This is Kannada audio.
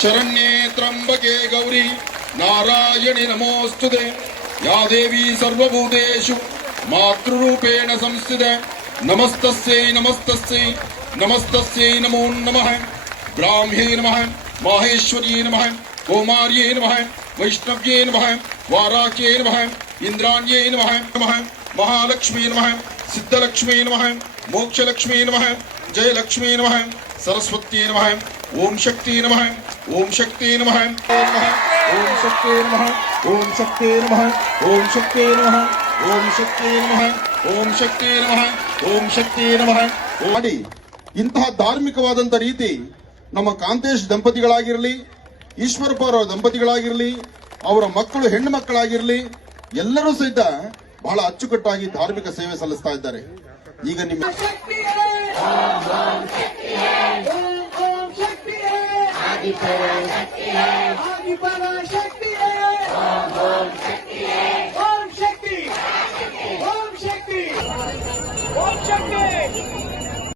शरण्ये त्र्यंबके गौरी नारायणि नमोस्तुते या देवी सर्वभूतेषु मातृरूपेण संस्थिता नमस्तस्यै नमस्तस्यै नमस्तस्यै नमो नमः ब्राह्म्ये नमः माहेश्वर्ये नमः कौमार्ये नमः वैष्णव्ये नमः वाराक्ये नमः इंद्राण्ये नमः नमः महालक्ष्मी नमः सिद्धलक्ष्मी नमः मोक्षलक्ष्मी नमः जयलक्ष्मी नमः सरस्वती नमः ओम शक्ति नमः ओम शक्ति नमः ओम शक्ति नमः ओम शक्ति नमः ओम शक्ति नमः ओम शक्ति नमः ओम शक्ति नमः ओम शक्ति नमः ಮಾಡಿ ಇಂತಹ ಧಾರ್ಮಿಕವಾದಂತ ರೀತಿ ನಮ್ಮ ಕಾಂತೇಶ್ ದಂಪತಿಗಳಾಗಿರಲಿ ಈಶ್ವರಪ್ಪ ಅವರ ದಂಪತಿಗಳಾಗಿರಲಿ ಅವರ ಮಕ್ಕಳು ಹೆಣ್ಣು ಮಕ್ಕಳಾಗಿರಲಿ ಎಲ್ಲರೂ ಸಹಿತ ಬಹಳ ಅಚ್ಚುಕಟ್ಟಾಗಿ ಧಾರ್ಮಿಕ ಸೇವೆ ಸಲ್ಲಿಸ್ತಾ ಇದ್ದಾರೆ. ಈಗ ನಿಮ್ಮ आदि पराशक्ति